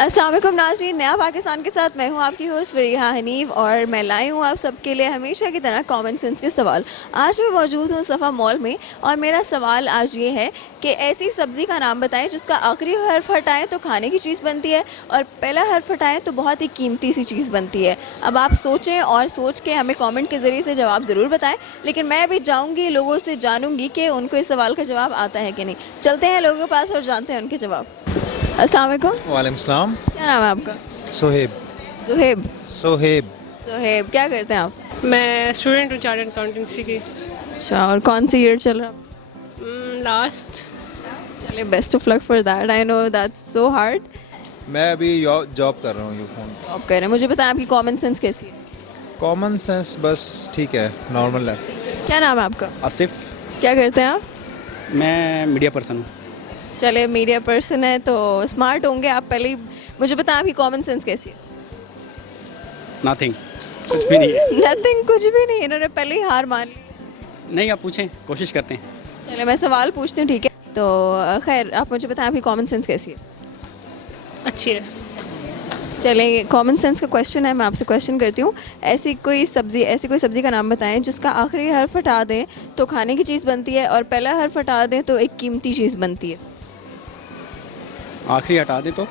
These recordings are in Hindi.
अस्सलाम वालेकुम नाज़रीन, नया पाकिस्तान के साथ मैं हूं आपकी होस्ट फरीहा हनीफ और मैं लाई हूं आप सबके लिए हमेशा की तरह कॉमन सेंस के सवाल। आज मैं मौजूद हूं सफ़ा मॉल में और मेरा सवाल आज ये है कि ऐसी सब्ज़ी का नाम बताएं जिसका आखिरी हर्फ हटाएं तो खाने की चीज़ बनती है और पहला हर्फ हटाएं तो बहुत ही कीमती सी चीज़ बनती है। अब आप सोचें और सोच के हमें कॉमेंट के ज़रिए से जवाब ज़रूर बताएँ, लेकिन मैं अभी जाऊँगी लोगों से जानूँगी कि उनको इस सवाल का जवाब आता है कि नहीं। चलते हैं लोगों के पास और जानते हैं उनके जवाब। अस्सलाम वालेकुम। वालेकुम सलाम। क्या नाम है आपका? सोहेब। सुहेब। सोहेब। सुहेब, क्या करते हैं आप? मैं स्टूडेंट हूँ चार्टर्ड अकाउंटेंसी की। अच्छा, और कौन सी ईयर चल रहा है? लास्ट। चलिए, best of luck for that. I know that's so hard. मैं अभी जॉब कर रहा हूँ यूफोन। जॉब कर रहे हैं। मुझे बताएं आपकी कॉमन सेंस कैसी है? कॉमन सेंस बस ठीक है, नॉर्मल है। क्या नाम है आपका? आसिफ। क्या करते हैं आप? मैं मीडिया पर्सन हूँ। चले, मीडिया पर्सन है तो स्मार्ट होंगे आप। पहले ही मुझे बताएं आपकी कॉमन सेंस कैसी है? नथिंग, कुछ भी नहीं है। नथिंग, कुछ भी नहीं। इन्होंने पहले ही हार मान ली। नहीं, आप पूछें, कोशिश करते हैं। चले, मैं सवाल पूछती हूँ, ठीक है? तो खैर, आप मुझे बताएं आपकी कॉमन सेंस कैसी है? अच्छी है। चलें, कॉमन सेंस का क्वेश्चन है, मैं आपसे क्वेश्चन करती हूँ। ऐसी कोई सब्ज़ी का नाम बताएं जिसका आखिरी हर्फ हटा दें तो खाने की चीज़ बनती है और पहला हर्फ हटा दें तो एक कीमती चीज़ बनती है। आखिरी हटा दे तो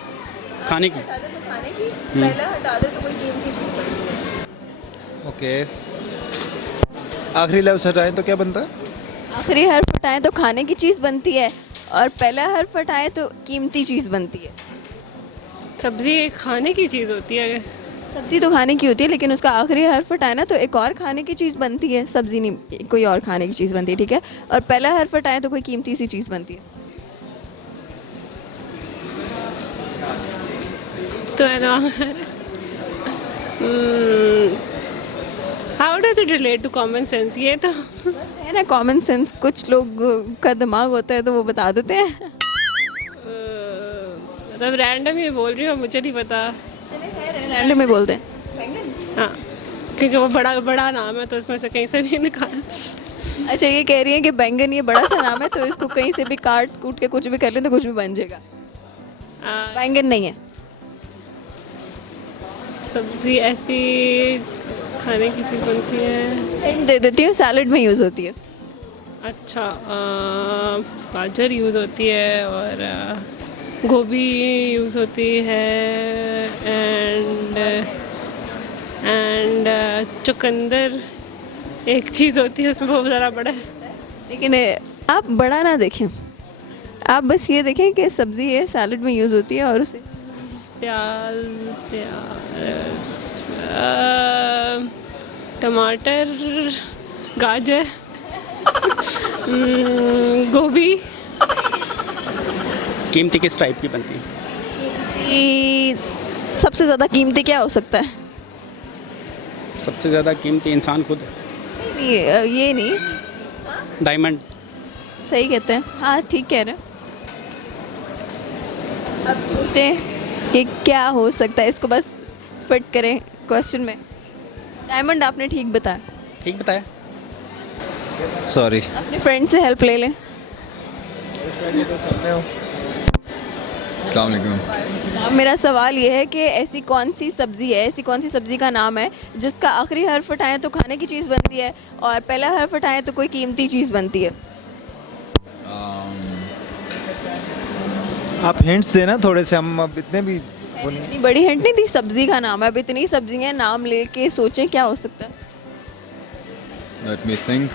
खाने की। पहला हटा दे तो कोई कीमती चीज़ बनती है। ओके, आखिरी लफ्ज़ हटाएं तो क्या बनता है? आखिरी हर्फ हटाएं तो खाने की चीज़ बनती है और पहला हर्फ हटाएं तो कीमती चीज़ बनती है। सब्ज़ी एक खाने की चीज़ होती है। सब्ज़ी तो खाने की होती है, लेकिन उसका आखिरी हर्फ हटाए ना तो एक और खाने की चीज़ बनती है। सब्ज़ी नहीं, कोई और खाने की चीज़ बनती है, ठीक है? और पहला हर्फ हटाएं तो कोई कीमती सी चीज़ बनती है। तो है ना। How does it relate to common sense? ये तो है ना कॉमन सेंस। कुछ लोग का दिमाग होता है तो वो बता देते हैं। मतलब रैंडम ही बोल रही हूँ, मुझे नहीं पता। रैंडम में बोलते हैं। हाँ, क्योंकि वो बड़ा बड़ा नाम है तो उसमें से कहीं से भी निकाल। अच्छा, ये कह रही है कि बैंगन ये बड़ा सा नाम है तो इसको कहीं से भी काट कूट के कुछ भी कर लें तो कुछ भी बन जाएगा। बैंगन नहीं है। सब्ज़ी ऐसी खाने की चीज़ बनती है। हिंट दे देती हूँ, सैलड में यूज़ होती है। अच्छा, गाजर यूज़ होती है और गोभी यूज़ होती है एंड चुकंदर एक चीज़ होती है, उसमें वो ज़रा बड़ा है। लेकिन आप बड़ा ना देखें, आप बस ये देखें कि सब्ज़ी है, सैलड में यूज़ होती है और उसे प्याज टमाटर गाजर गोभी। कीमती किस टाइप की बनती है? सबसे ज़्यादा कीमती क्या हो सकता है? सबसे ज़्यादा कीमती इंसान खुद है। नहीं, ये नहीं। डायमंड। सही कहते हैं, हाँ ठीक कह रहे हैं। अब सोचें कि क्या हो सकता है, इसको बस फिट करें क्वेश्चन में। डायमंड आपने ठीक बताया। ठीक बताया। सॉरी। अपने फ्रेंड से हेल्प ले लें। अस्सलाम वालेकुम। अब मेरा सवाल ये है कि ऐसी कौन सी सब्ज़ी का नाम है जिसका आखिरी हर्फ हटाएं तो खाने की चीज़ बनती है और पहला हर्फ हटाएं तो कोई कीमती चीज़ बनती है। आप हिंट्स देना थोड़े से, हम अब इतने भी वो नहीं। इतनी बड़ी हिंट नहीं दी, सब्ज़ी का नाम है। अब इतनी सब्जियां नाम लेके सोचें क्या हो सकता है। Let me think.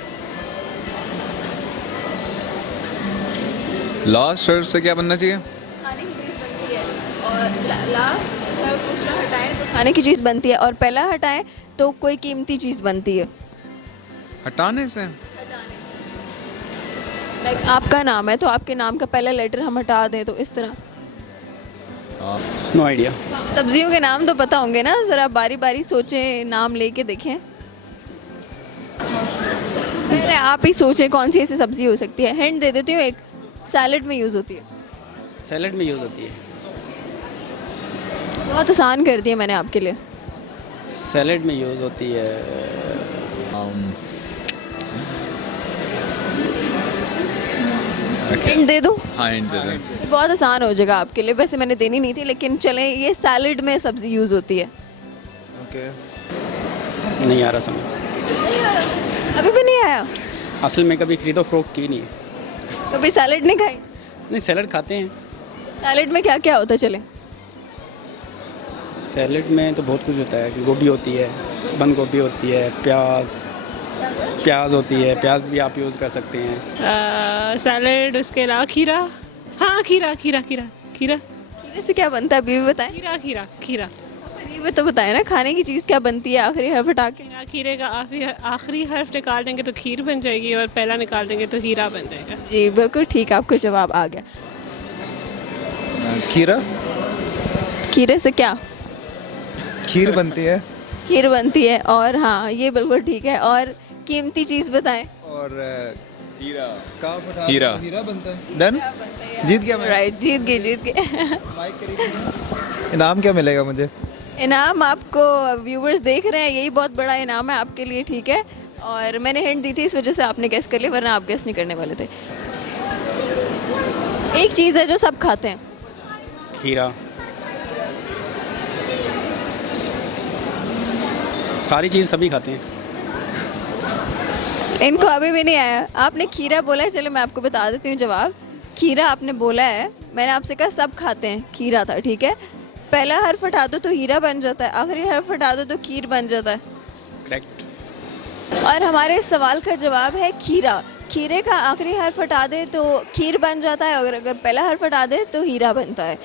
लास्ट हर्फ से क्या बनना चाहिए? खाने की चीज़ बनती है और लास्ट हर्फ उसका हटाएं तो खाने की चीज़ बनती है और पहला हटाएं तो कोई कीमती चीज़ बनती है। हटाने से। लाइक आपका नाम है तो आपके नाम का पहला लेटर हम हटा दें तो इस तरह से। No idea. सब्जियों के नाम तो पता होंगे ना, ज़रा बारी बारी सोचें, नाम लेके देखें। अरे आप ही सोचें कौन सी ऐसी सब्जी हो सकती है। हिंट दे देती हूँ, एक सैलड में यूज़ होती है। सैलड में यूज़ होती है। बहुत आसान कर दिया मैंने आपके लिए। सैलड में यूज़ होती है। हिंट दे दूँ? हाँ हिंट दे दें। ये बहुत आसान हो जाएगा आपके लिए, वैसे मैंने देनी नहीं थी लेकिन चलें, ये सैलड में सब्ज़ी यूज़ होती है। ओके नहीं आ रहा समझ। अभी भी नहीं आया? असल में कभी खरीदो फरोख्त की नहीं है। कभी सैलड नहीं खाई? नहीं सैलड खाते हैं। सैलड में क्या क्या होता है चले? सैलड में तो बहुत कुछ होता है, गोभी होती है, बंद गोभी होती है, प्याज होती है, प्याज भी आप यूज़ कर सकते हैं। सैलड, उसके अलावा खीरा। हाँ खीरा खीरा खीरा खीरा खीरे से क्या बनता है अभी भी बताएं? खीरा खीरा खीरा ये भी तो बताएं ना, खाने की चीज़ क्या बनती है आखिरी हर्फ हटा के? खीरे का आखिरी हर्फ निकाल देंगे तो खीर बन जाएगी और पहला निकाल देंगे तो हीरा बन जाएगा। जी बिल्कुल ठीक, आपको जवाब आ गया। खीरा। खीरे से क्या? खीर बनती है। खीर बनती है, और हाँ ये बिल्कुल ठीक है। और कीमती चीज़ बताएं। और हीरा। काफ उठा हीरा। तो हीरा बनता है। डन। जीत गया मैं। राइट, जीत गए। माइक करीब। इनाम क्या मिलेगा मुझे? इनाम आपको व्यूवर्स देख रहे हैं, यही बहुत बड़ा इनाम है आपके लिए, ठीक है। और मैंने हिंट दी थी इस वजह से आपने गेस कर लिया, वरना आप गेस नहीं करने वाले थे। एक चीज़ है जो सब खाते हैं। खीरा। सारी चीज़ सभी खाते हैं। इनको अभी भी नहीं आया। आपने खीरा बोला है, चलो मैं आपको बता देती हूँ जवाब। खीरा आपने बोला है, मैंने आपसे कहा सब खाते हैं, खीरा था, ठीक है। पहला हर्फ हटा दो तो हीरा बन जाता है, आखिरी हर्फ हटा दो तो खीर बन जाता है। करेक्ट। और हमारे इस सवाल का जवाब है खीरा। खीरे का आखिरी हर्फ हटा दे तो खीर बन जाता है, और अगर पहला हर्फ हटा दे तो हीरा बनता है।